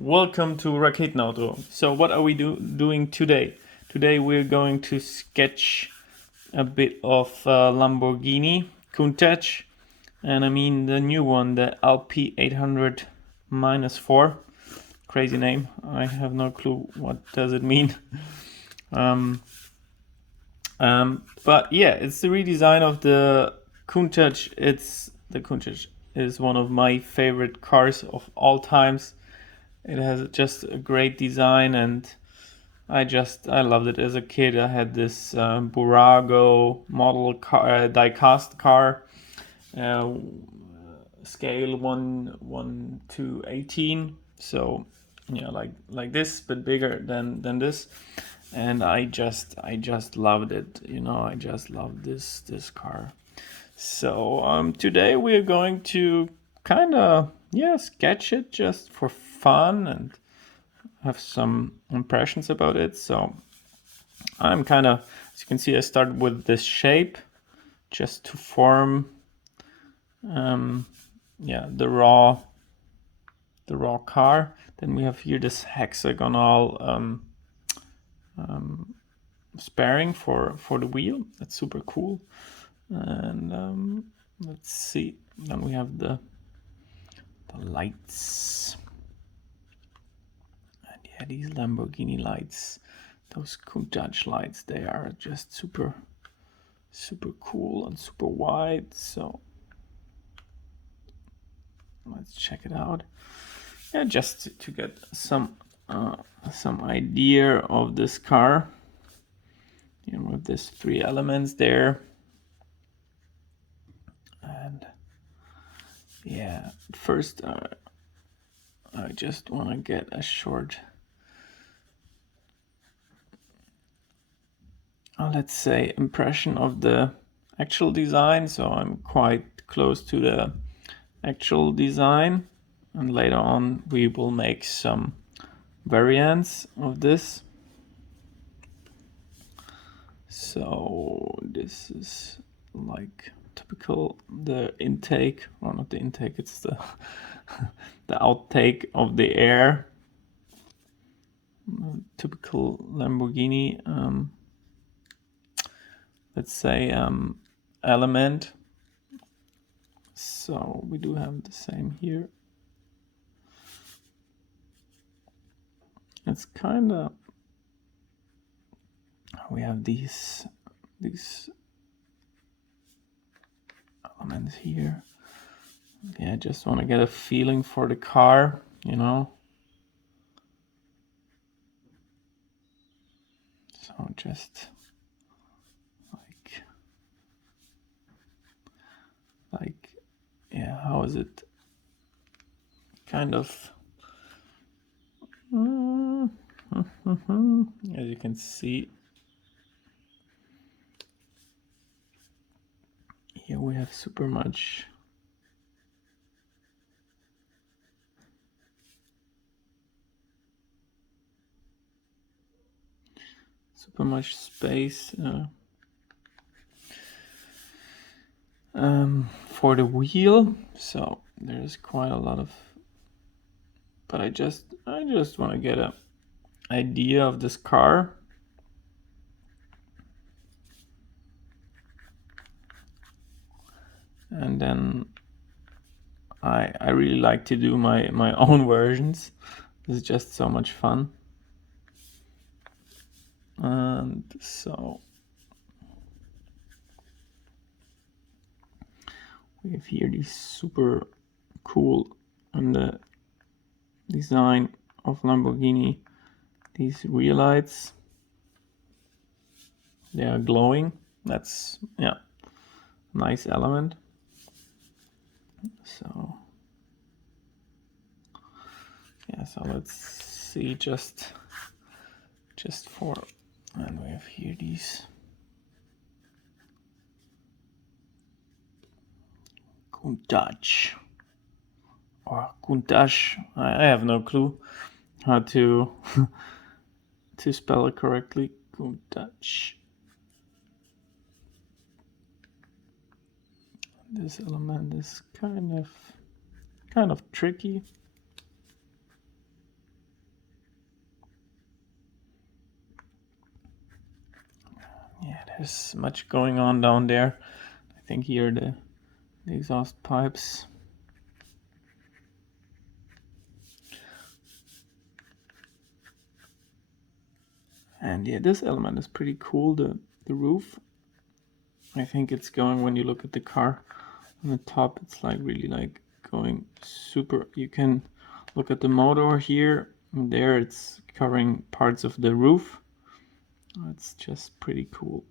Welcome to Raketenauto. So what are we doing today? Today we're going to sketch a bit of Lamborghini Countach, and I mean the new one, the LP-800 -4. Crazy name. I have no clue what does it mean. But yeah, it's the redesign of the Countach. The Countach is one of my favorite cars of all times. It has just a great design, and I loved it as a kid. I had this Burago model car, die-cast car, uh, scale 1 to 18. So yeah, like this, but bigger than this. And I just loved it. I just loved this car. So today we're going to kind of sketch it just for fun and have some impressions about it. So I'm kind of, as you can see, I start with this shape just to form the raw car. Then we have here this hexagonal sparing for the wheel. That's super cool. And let's see, then we have the lights. And yeah, these Lamborghini lights, those Countach lights, they are just super cool and super wide. So let's check it out. Yeah, just to get some idea of this car. With these 3 elements there. And yeah, first I just want to get a short, let's say, impression of the actual design. So I'm quite close to the actual design, and later on we will make some variants of this. So this is like typical, the intake, or not the intake, it's the the outtake of the air. Typical Lamborghini, let's say, element. So we do have the same here. It's kind of, we have these elements here. Yeah, I just want to get a feeling for the car, So just like yeah, how is it? Kind of. As you can see, here we have super much space for the wheel. So there's quite a lot of, but I just want to get a idea of this car. And then I really like to do my own versions. This is just so much fun. And so we have here these super cool, and the design of Lamborghini, these rear lights, they are glowing. That's nice element. So so let's see, just for, and we have here these Countach or Countach. I have no clue how to to spell it correctly. Countach. This element is kind of tricky. there's much going on down there. I think here the exhaust pipes. And yeah, this element is pretty cool, the roof. I think it's going, when you look at the car on the top, it's like really like going super. You can look at the motor here, and there it's covering parts of the roof. It's just pretty cool.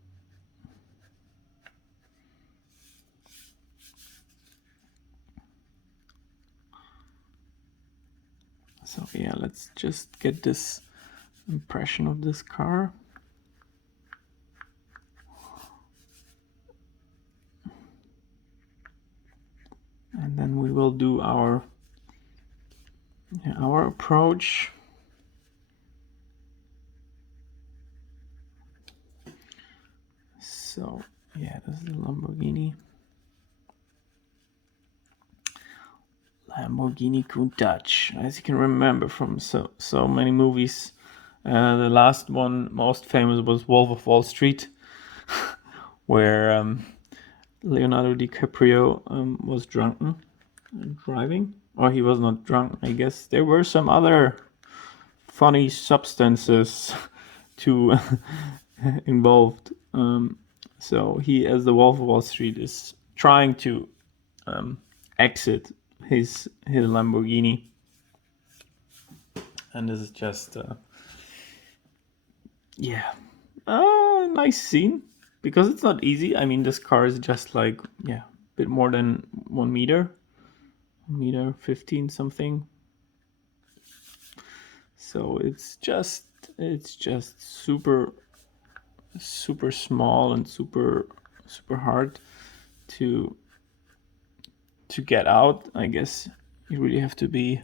So yeah, let's just get this impression of this car. And then we will do our approach. So yeah, this is the Lamborghini Countach. As you can remember from so many movies, the last one most famous was Wolf of Wall Street, where Leonardo DiCaprio was drunken and driving. Or he was not drunk, I guess. There were some other funny substances to involved. So he, as the Wolf of Wall Street, is trying to exit his Lamborghini, and this is just nice scene, because it's not easy. I mean, this car is just like a bit more than 1 meter, 1.15 something. So it's just super small and super hard to get out. I guess you really have to be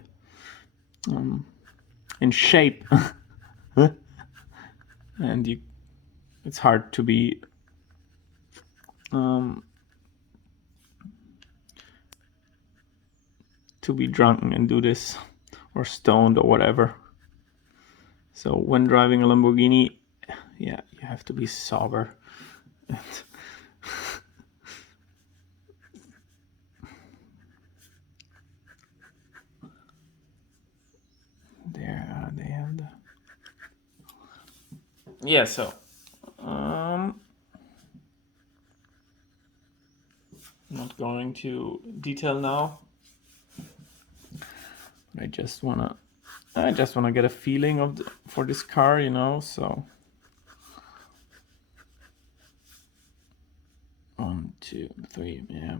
in shape, and it's hard to be drunken and do this, or stoned or whatever. So when driving a Lamborghini, you have to be sober. There they have the so I'm not going to detail now. I just wanna get a feeling for this car, so 1, 2, 3, yeah.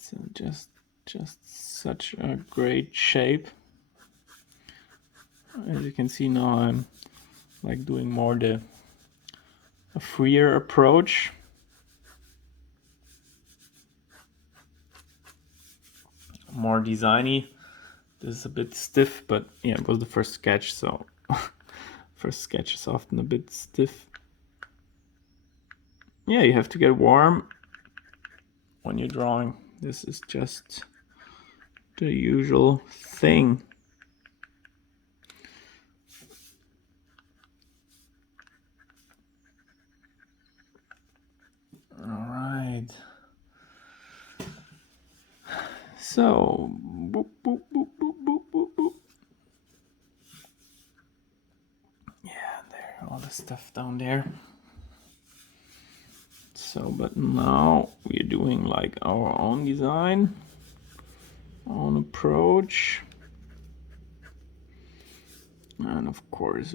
So, it's just such a great shape. As you can see now, I'm like doing more a freer approach. More designy. This is a bit stiff, but yeah, it was the first sketch, so first sketch is often a bit stiff. Yeah, you have to get warm when you're drawing. This is just the usual thing. All right. So, boop, boop, boop, boop, boop, boop, boop. Yeah, there, all the stuff down there. So, but now we're doing like our own design, own approach. And of course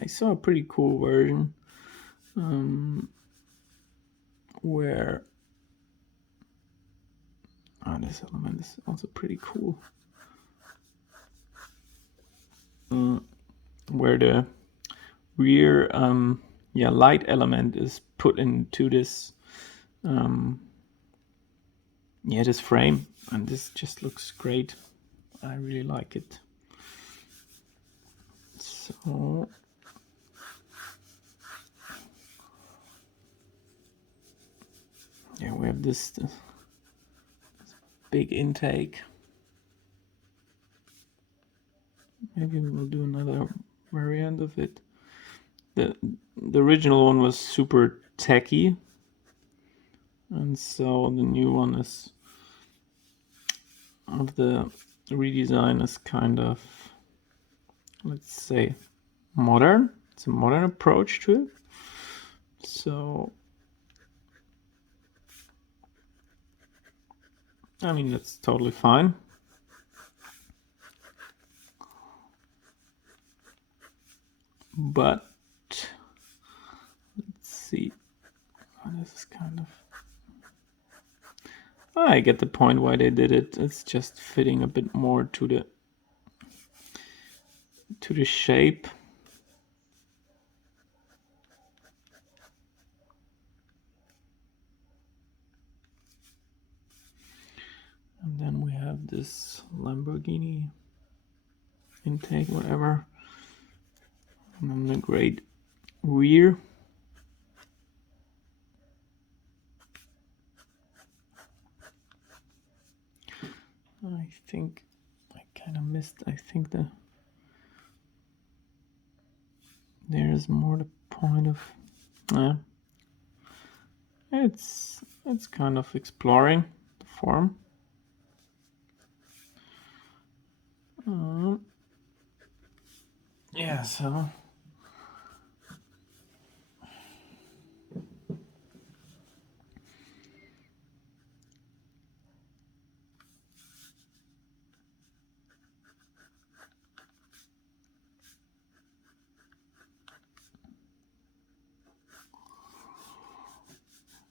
I saw a pretty cool version where this element is also pretty cool, where the rear light element is put into this this frame, and this just looks great. I really like it. So this big intake. Maybe we'll do another variant of it. The original one was super tacky, and so the new one is of the redesign is kind of, let's say, modern. It's a modern approach to it. So I mean, that's totally fine. But let's see. This is kind of, I get the point why they did it. It's just fitting a bit more to the shape. And then we have this Lamborghini intake, whatever. And then the great rear. I think I kind of missed. I think there's more the point of. It's kind of exploring the form. Yeah, so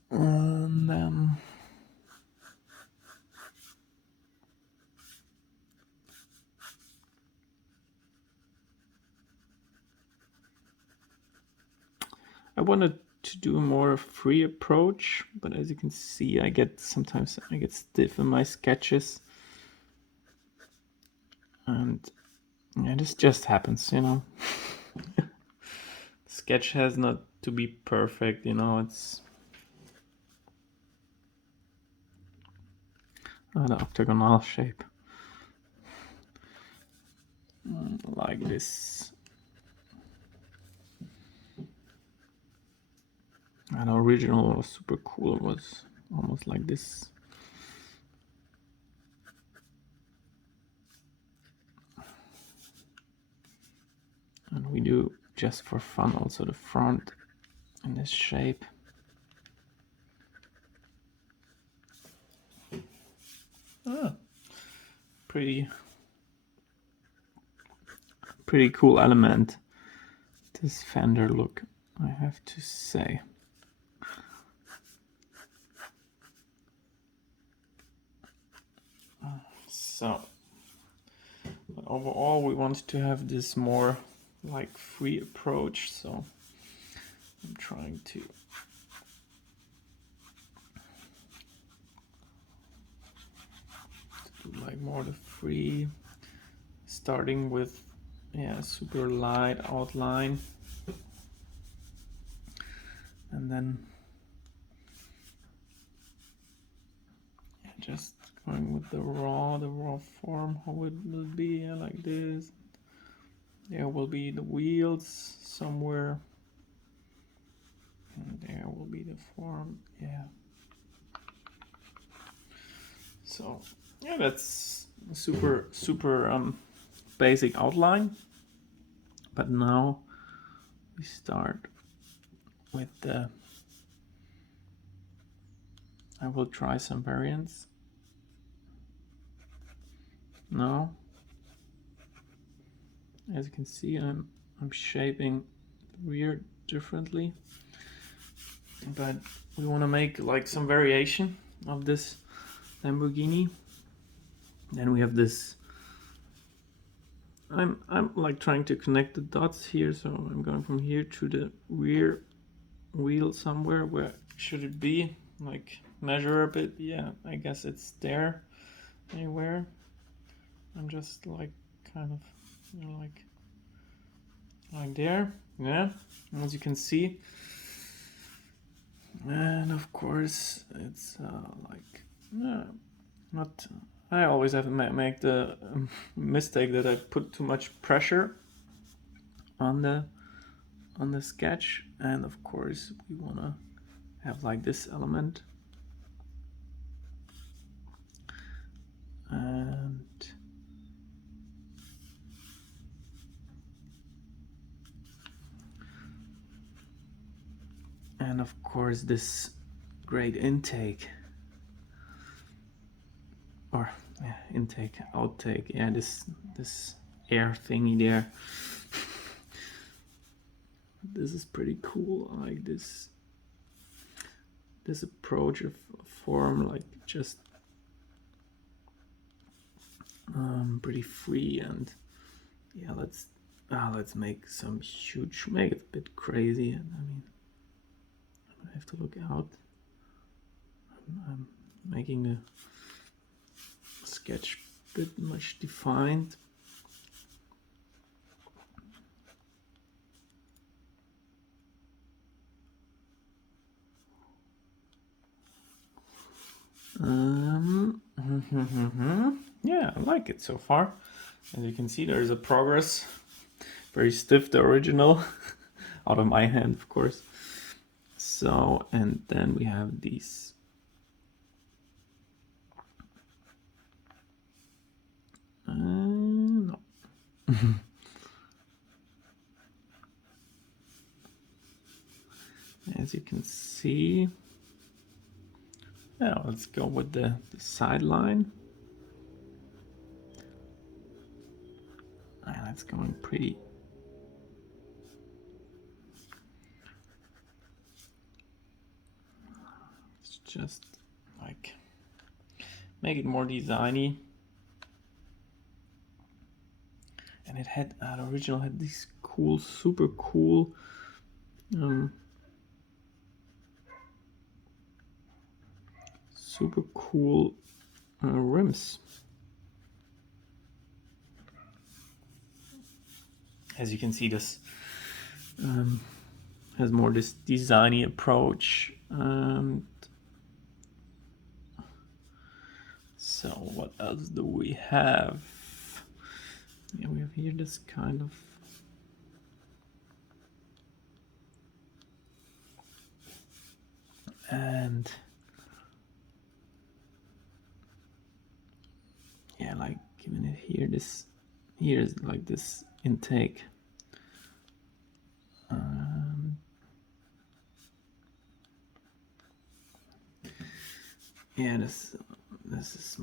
and then I wanted to do a more free approach, but as you can see, sometimes I get stiff in my sketches, and yeah, this just happens, you know. Sketch has not to be perfect, you know. It's an octagonal shape, like this. And the original was super cool. It was almost like this. And we do, just for fun, also the front in this shape. Pretty cool element, this fender look, I have to say. So, but overall we want to have this more like free approach, so I'm trying to do like more the free, starting with super light outline, and then just going with the raw form, how it will be, like this. There will be the wheels somewhere, and there will be the form. So yeah, that's super basic outline. But now we start with I will try some variants now. As you can see, I'm shaping the rear differently, but we want to make like some variation of this Lamborghini. Then we have this. I'm like trying to connect the dots here, so I'm going from here to the rear wheel somewhere. Where should it be? Like measure a bit. Yeah, I guess it's there anywhere. I'm just like kind of, you know, like there. Yeah, and as you can see, And of course, it's like not. I always have to make the mistake that I put too much pressure on the sketch, and of course we want to have like this element, and of course this great intake, or intake, outtake, yeah, this air thingy there. This is pretty cool. I like this approach of form, like just pretty free. And yeah, let's make some huge, make it a bit crazy. And I mean, I have to look out. I'm making the sketch a bit much defined. Yeah, I like it so far. As you can see, there's a progress. Very stiff, the original, out of my hand, of course. So, and then we have these no. As you can see, now let's go with the sideline. And that's going pretty. It's just like make it more designy. And it had the original had these cool, super cool rims. As you can see, this has more this designy approach. So what else do we have? Yeah, we have here this kind of and yeah, like giving it here, this here is like this intake. Yeah, this is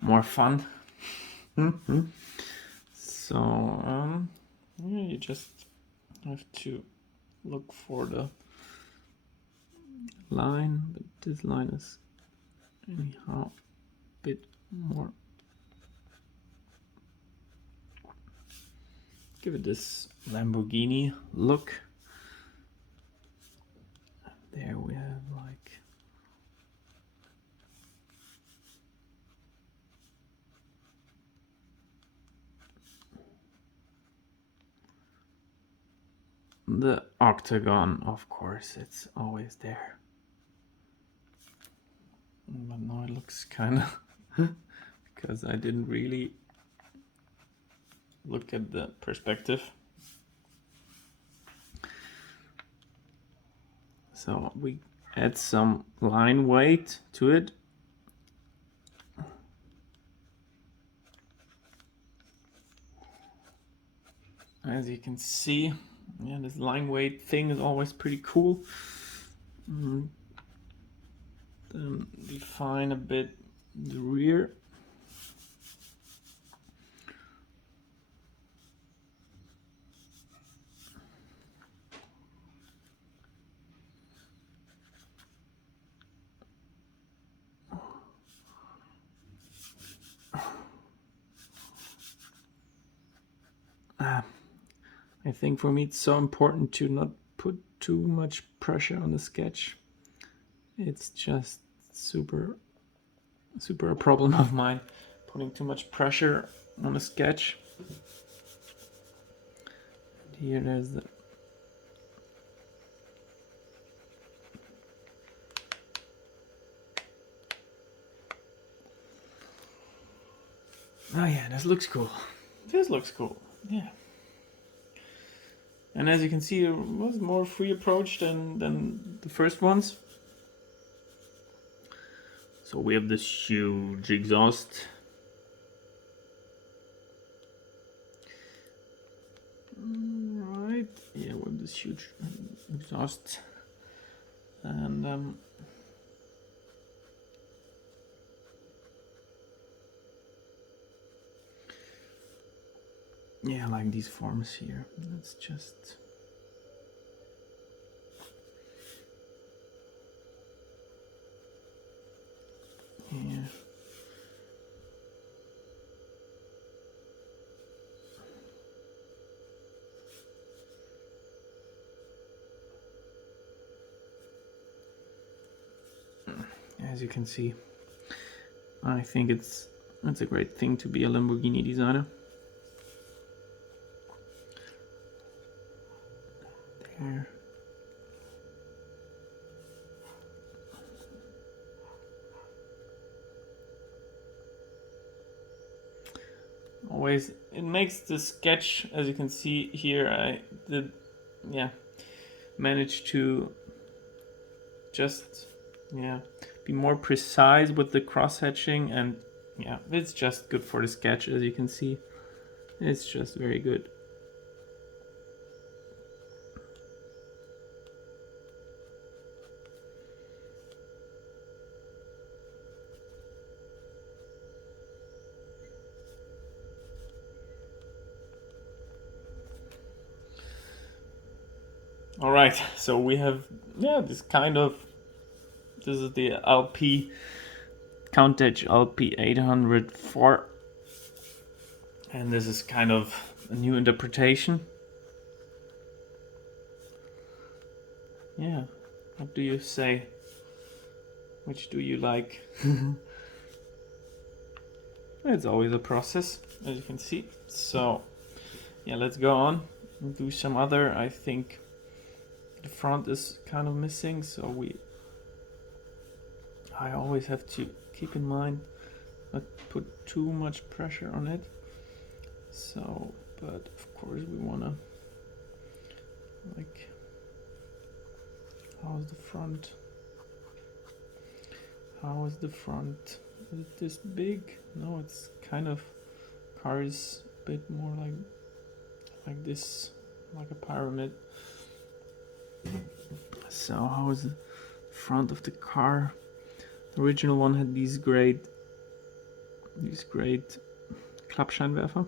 more fun. So yeah, you just have to look for the line, but this line is anyhow a bit more. Give it this Lamborghini look. There we have like the octagon, of course, it's always there. But now it looks kind of because I didn't really look at the perspective. So we add some line weight to it. As you can see, yeah, this line weight thing is always pretty cool. Then define a bit the rear. I think for me it's so important to not put too much pressure on the sketch. It's just super a problem of mine, putting too much pressure on a sketch. And here there's the yeah, this looks cool. This looks cool. Yeah. And as you can see, it was more free approach than the first ones. So we have this huge exhaust. Right. Yeah, we have this huge exhaust. And yeah, I like these forms here. Let's just... Yeah. As you can see, I think it's a great thing to be a Lamborghini designer. There. Always, it makes the sketch, as you can see here, I did, yeah, manage to just, yeah, be more precise with the cross hatching, and yeah, it's just good for the sketch, as you can see. It's just very good. All right, so we have, yeah, this is the Countach LPI-800 4, and this is kind of a new interpretation. Yeah, what do you say? Which do you like? It's always a process, as you can see. So, yeah, let's go on and do some other. I think the front is kind of missing, so I always have to keep in mind not put too much pressure on it. So, but of course we wanna, like, how's the front? How is the front? Is it this big? No, it's kind of, car is a bit more like this, like a pyramid. So how is the front of the car? The original one had these great Klappscheinwerfer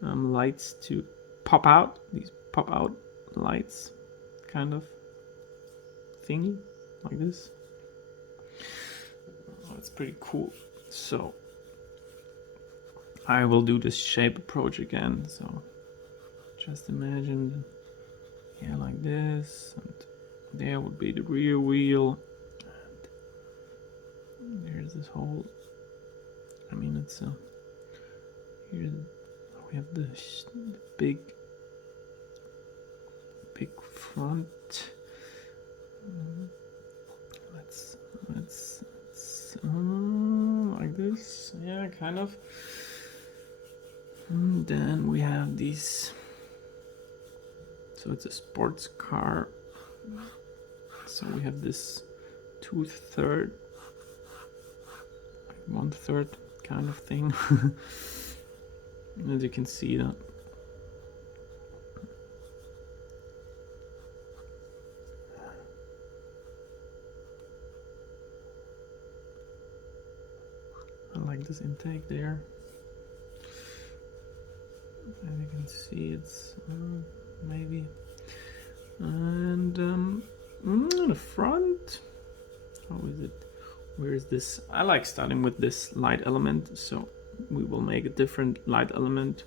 lights to pop out. These pop out lights, kind of thingy, like this. That's pretty cool. So I will do this shape approach again. So just imagine, yeah, like this, and there would be the rear wheel, and there's this whole, I mean, it's here we have the big front. Let's like this, yeah, kind of. And then we have these, so it's a sports car, so we have this 2/3, 1/3 kind of thing. As you can see that. I like this intake there. As you can see, it's maybe, and the front. How is it? Where is this? I like starting with this light element, so we will make a different light element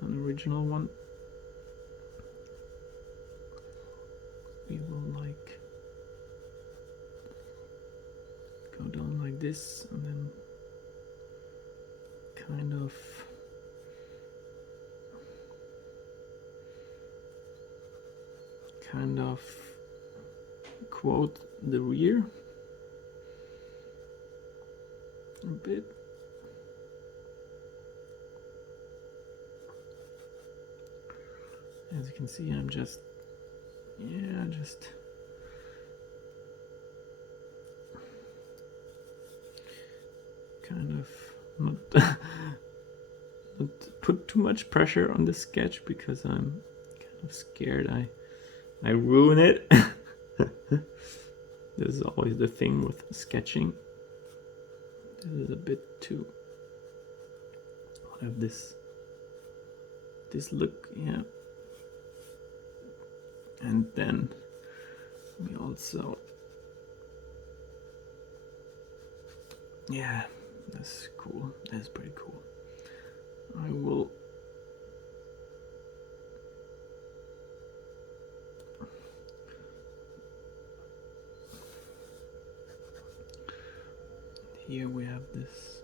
than the original one. We will like go down like this, and then kind of quote the rear a bit. As you can see, I'm just kind of not not put too much pressure on the sketch, because I'm kind of scared I ruin it. This is always the thing with sketching. This is a bit too have this look, yeah. And then we also, yeah, that's cool. That's pretty cool. I will here we have this,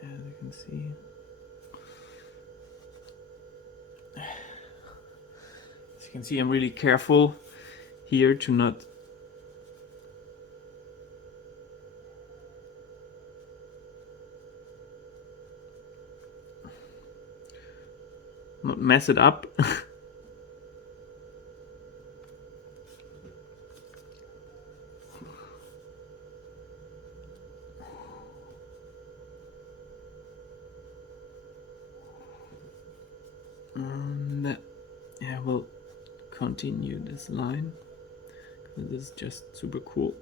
yeah, as you can see. As you can see, I'm really careful here to not mess it up. And yeah, we'll continue this line, because this is just super cool.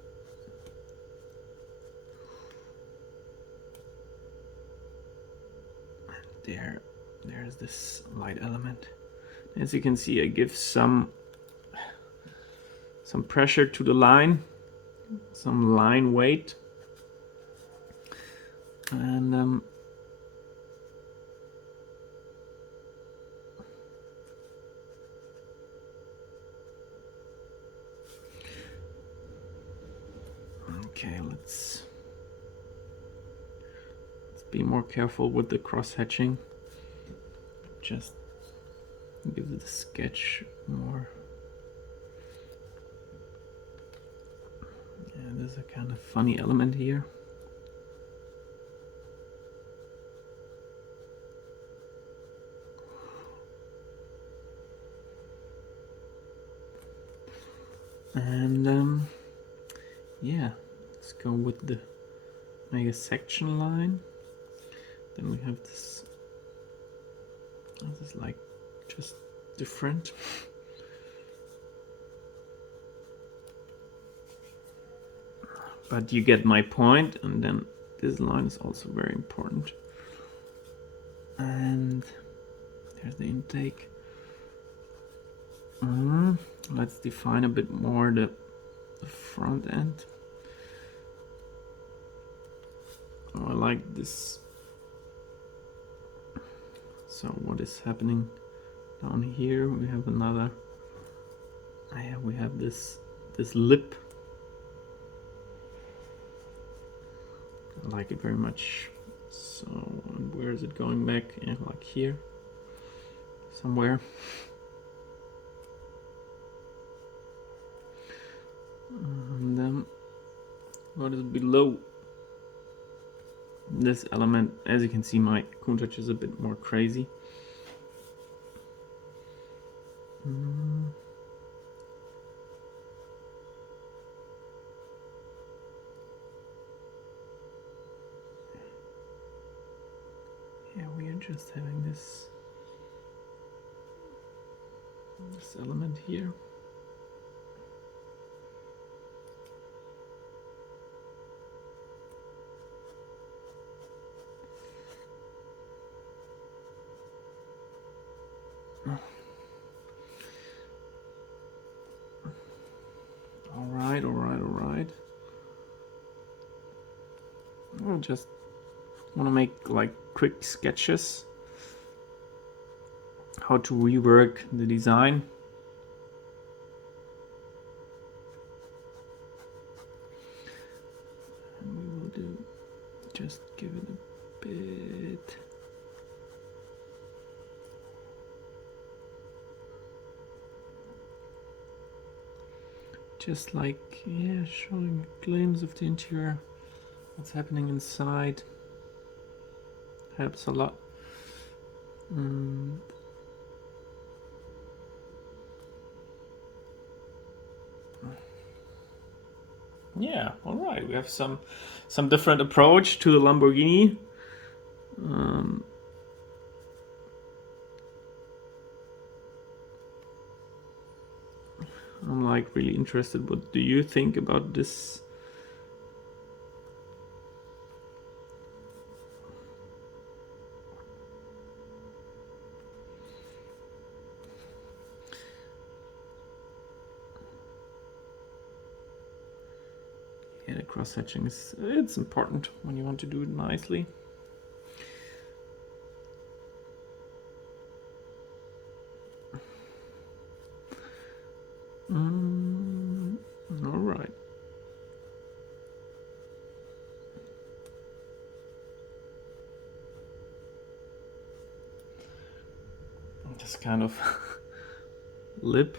And there's this light element. As you can see, I give some pressure to the line, some line weight, and okay, let's be more careful with the cross hatching. Just give the sketch more. Yeah, there's a kind of funny element here. And yeah, let's go with the mega section line. Then we have this. This is like just different. But you get my point. And then this line is also very important. And there's the intake. Let's define a bit more the front end. Oh, I like this. So what is happening down here? We have another. Yeah, we have this lip. I like it very much. So where is it going back? Yeah, like here, somewhere. And then what is below this element? As you can see, my Countach is a bit more crazy. Yeah, we are just having this element here. Alright. I just want to make like quick sketches how to rework the design. And we will just give it a bit. Just like, yeah, showing a glimpse of the interior, what's happening inside. Helps a lot. Yeah, all right. We have some different approach to the Lamborghini. I'm like really interested. What do you think about this? Yeah, the cross-hatching it's important when you want to do it nicely. All right. This kind of lip.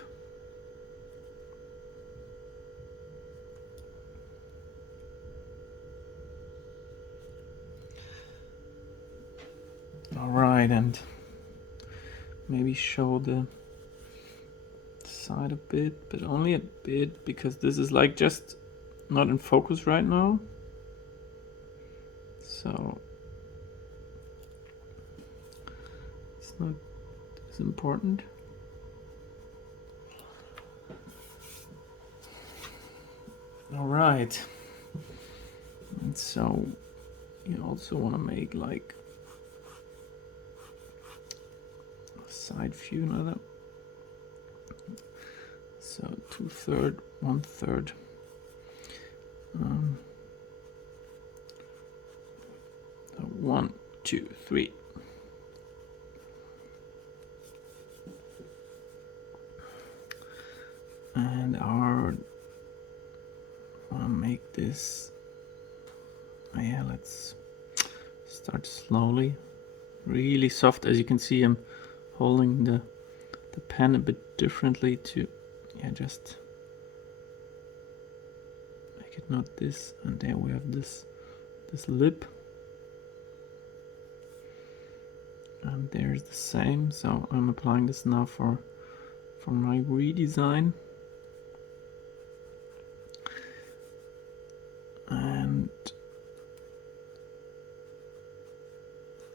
All right, and maybe show the side a bit, but only a bit, because this is like just not in focus right now. So it's not as important. All right. And so you also want to make like a side view, another. So 2/3, 1/3. 1, 2, 3. And wanna make this. Yeah, let's start slowly, really soft. As you can see, I'm holding the pen a bit differently to, just make it not this. And there we have this lip, and there's the same. So I'm applying this now for my redesign. And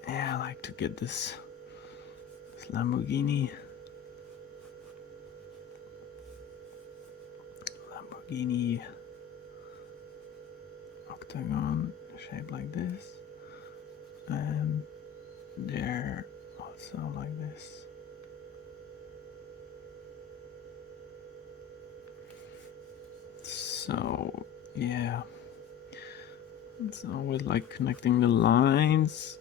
yeah, I like to get this Lamborghini octagon shape like this, and there also like this. So yeah, it's always like connecting the lines.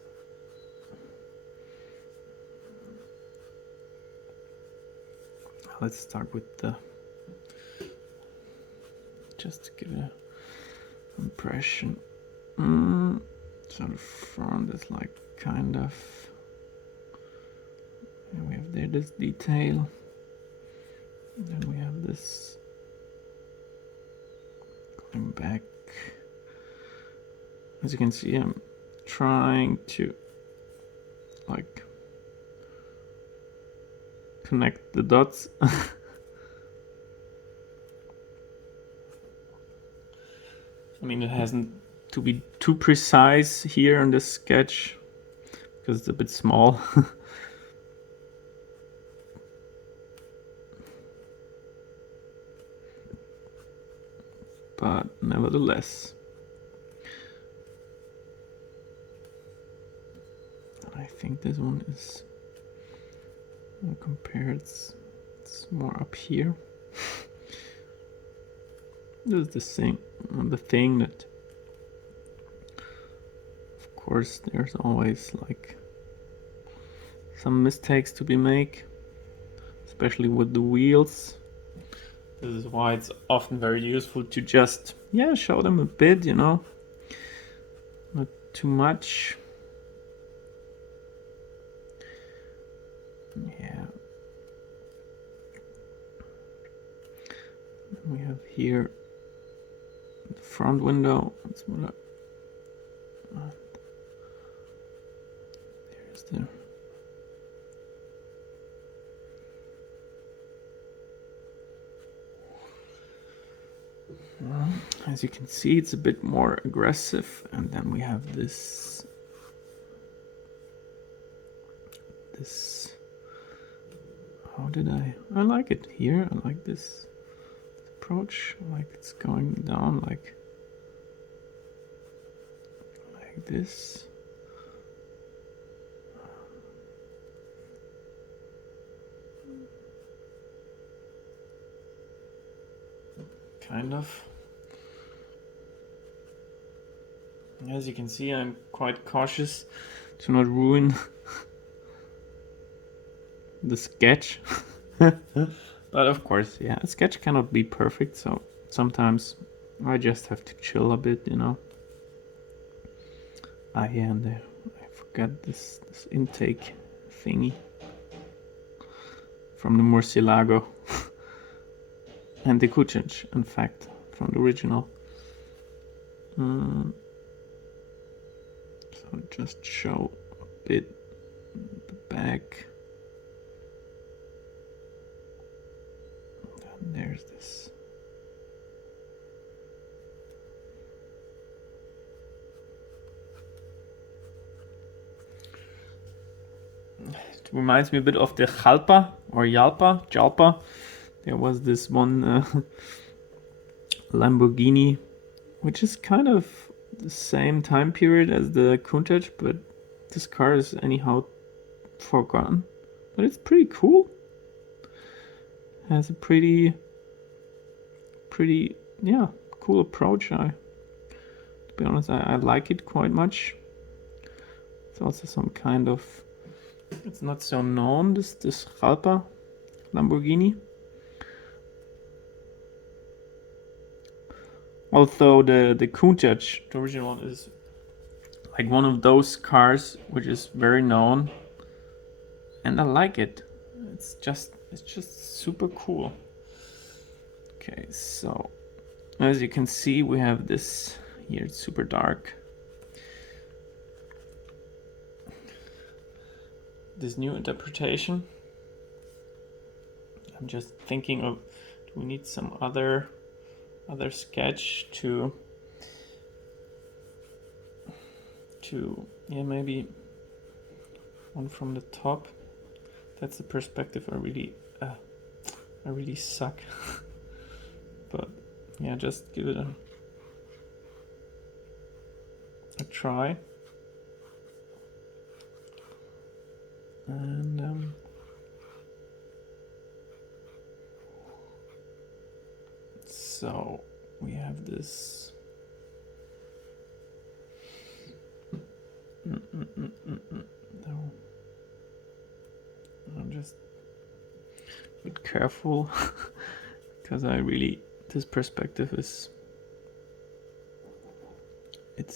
Let's start with just to give it an impression. So the front is like kind of, we have there this detail, then we have this going back. As you can see, I'm trying to like connect the dots. I mean, it hasn't to be too precise here in this sketch because it's a bit small. But nevertheless, I think this one is compared. It's more up here. This is the thing that, of course, there's always like some mistakes to be made, especially with the wheels. This is why it's often very useful to just show them a bit, not too much. Yeah. We have here the front window. That's what there's the As you can see, it's a bit more aggressive, and then we have this how did I like it here. I like this approach, like it's going down like this. Kind of. As you can see, I'm quite cautious to not ruin the sketch. But of course, yeah, a sketch cannot be perfect, so sometimes I just have to chill a bit, you know. Ah, yeah, and I forgot this intake thingy from the Murcielago and the Countach, in fact, from the original. So just show a bit the back. And there's this. It reminds me a bit of the Jalpa or Jalpa. There was this one Lamborghini, which is kind of the same time period as the Countach, but this car is anyhow forgotten. But it's pretty cool. Has a pretty yeah, cool approach. To be honest, I like it quite much. It's also some kind of, it's not so known, this Jalpa Lamborghini. Although the Countach, the original one, is like one of those cars which is very known, and I like it. It's just super cool. Okay, so as you can see, we have this here. It's super dark. This new interpretation. I'm just thinking of, do we need some other sketch to yeah, maybe one from the top. That's the perspective I really suck. But yeah, just give it a try. And so we have this. No. I'm just a bit careful because this perspective it's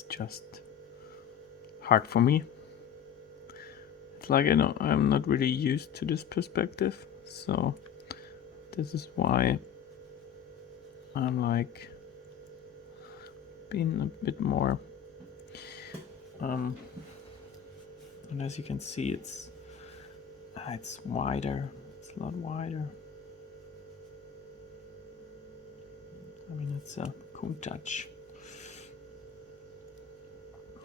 just hard for me. It's like, I'm not really used to this perspective, so this is why I'm like being a bit more and as you can see, it's wider. It's a lot wider. I mean, it's a Countach,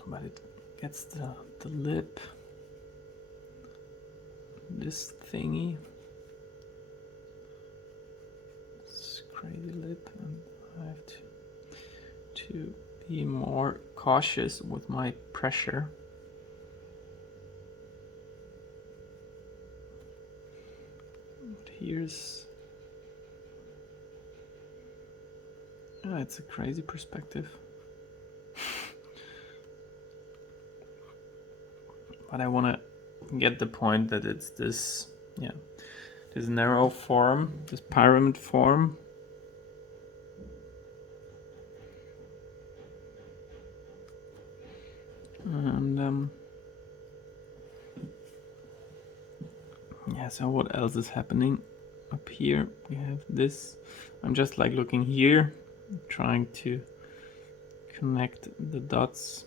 but it gets the lip, this thingy, this crazy lip, and I have to be more cautious with my pressure. Here's it's a crazy perspective. But I want to get the point that it's this narrow form, this pyramid form. And yeah, so what else is happening? Up here we have this. I'm just like looking here, trying to connect the dots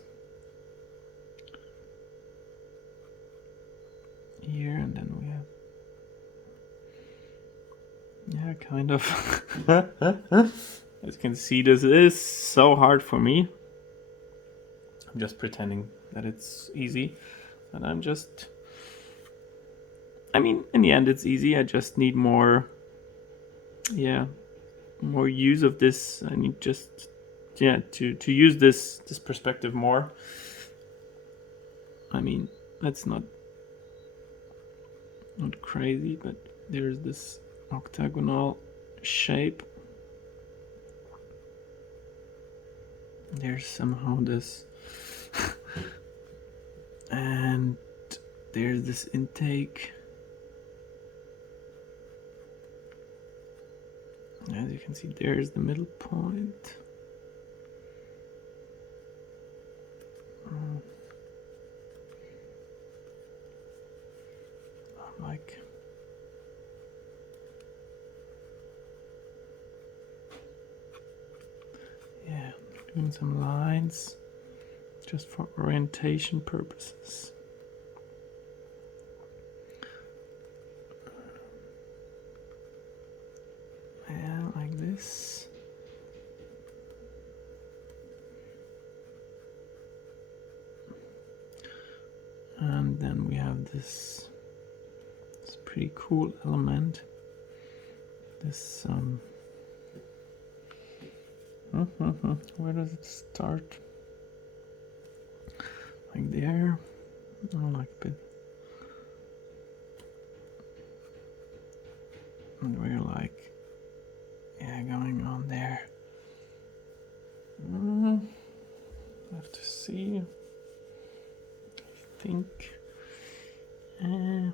here, and then we have kind of As you can see, this is so hard for me. I'm just pretending that it's easy, and I'm just, I mean, in the end it's easy. I just need more, more use of this. I need just, to use this perspective more. I mean, that's not crazy, but there's this octagonal shape. There's somehow this and there's this intake. As you can see, there's the middle point. Like, yeah, doing some lines just for orientation purposes. Yeah, like this. And then we have this pretty cool element. This where does it start? Like there. Oh, like a bit. And we're like, yeah, going on there. I have to see. I think. I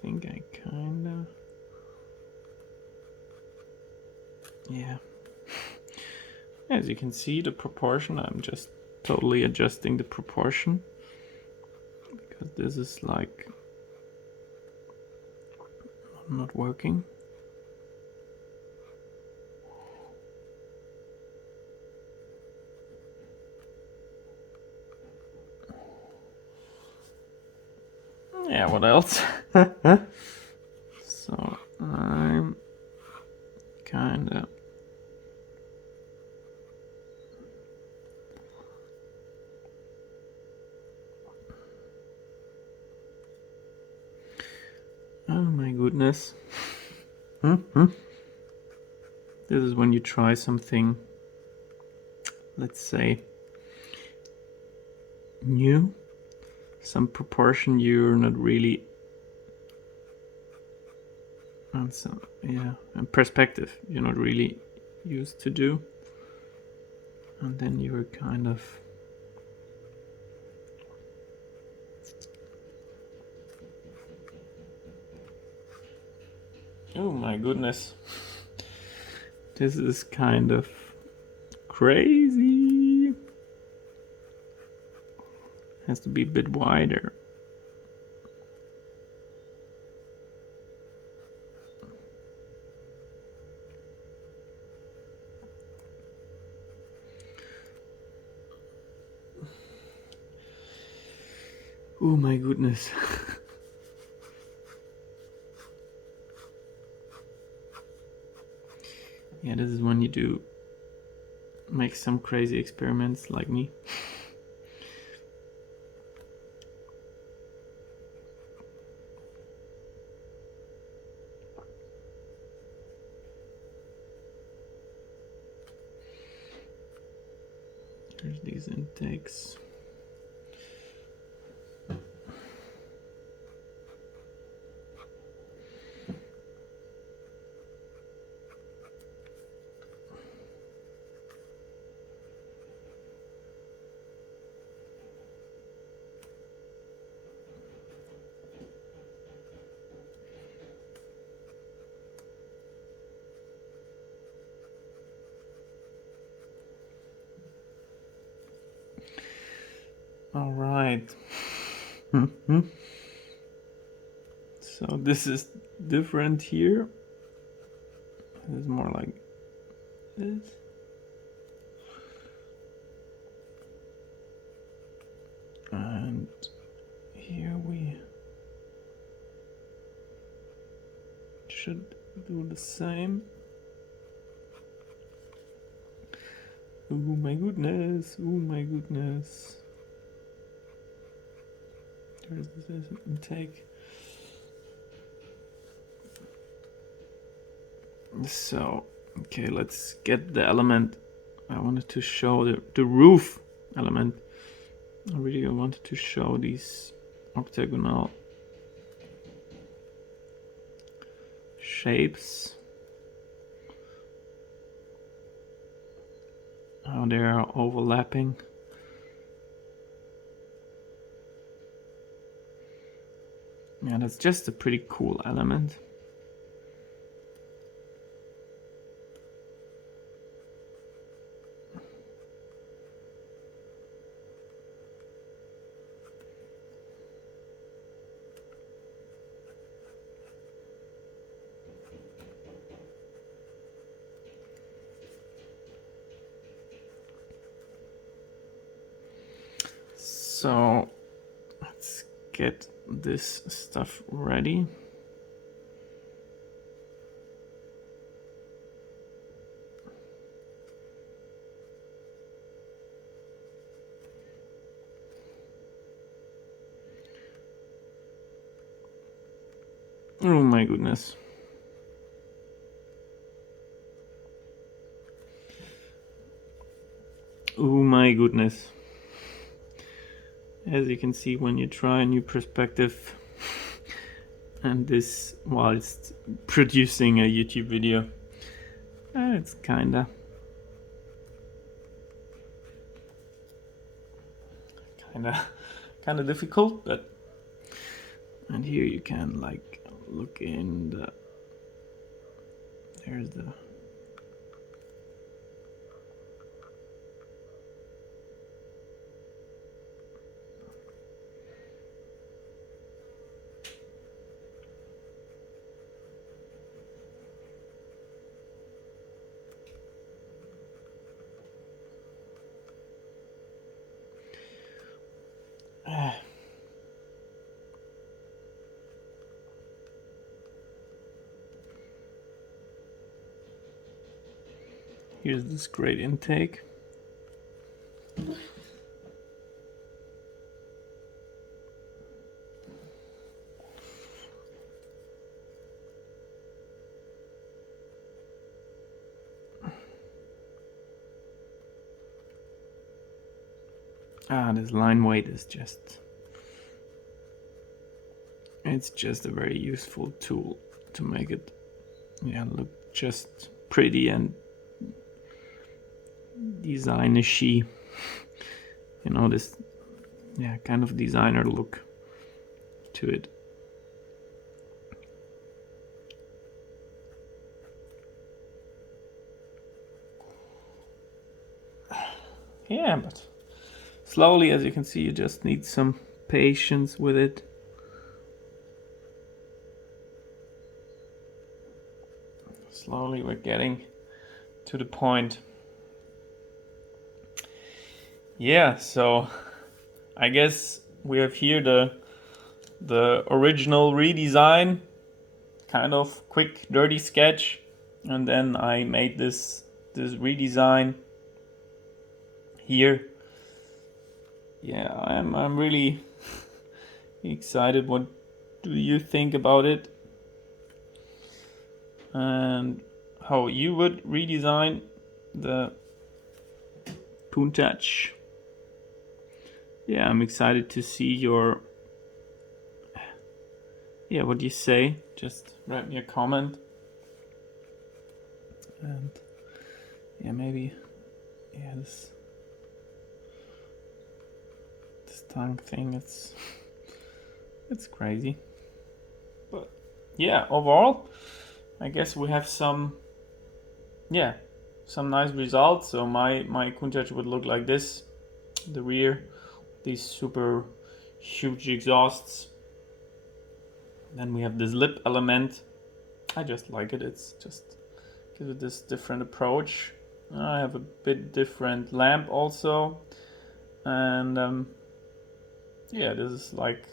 think I kinda. Yeah. As you can see, the proportion, I'm just totally adjusting the proportion. Because this is like not working. Yeah, what else? So I'm kinda oh my goodness. This is when you try something, let's say, new, some proportion you're not really, and some, and perspective you're not really used to do, and then you're kind of oh my goodness, this is kind of crazy. Has to be a bit wider. Oh my goodness. Yeah, this is when you do make some crazy experiments like me. There's these intakes. All right. So this is different here. This is more like this. And here we should do the same. Oh my goodness, oh my goodness. There's this intake. So, okay, let's get the element. I wanted to show the roof element. I really wanted to show these octagonal shapes, how they are overlapping. Yeah, that's just a pretty cool element. So let's get this stuff ready. Oh my goodness. Oh my goodness. As you can see, when you try a new perspective and this whilst producing a YouTube video, it's kinda difficult, but and here you can like look in the, there's the here's this great intake. This line weight is just, it's just a very useful tool to make it, yeah, look just pretty and designish-y. You know, this, yeah, kind of designer look to it. Yeah, but slowly, as you can see, you just need some patience with it. Slowly we're getting to the point. Yeah, so I guess we have here the original redesign, kind of quick dirty sketch, and then I made this redesign here. Yeah, I'm really excited. What do you think about it? And how you would redesign the Countach? Yeah, I'm excited to see your, yeah, what do you say? Just write me a comment. And yeah, maybe, yeah, this tongue thing, it's crazy. But yeah, overall, I guess we have some nice results. So my Countach would look like this. The rear, these super huge exhausts. Then we have this lip element. I just like it. It's just gives it this different approach. I have a bit different lamp also. And yeah, this is like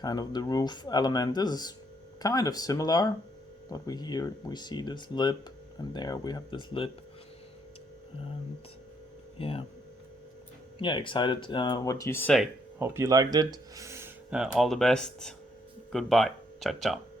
kind of the roof element. This is kind of similar, but we see this lip, and there we have this lip, and yeah, excited what you say. Hope you liked it. All the best. Goodbye. Ciao, ciao.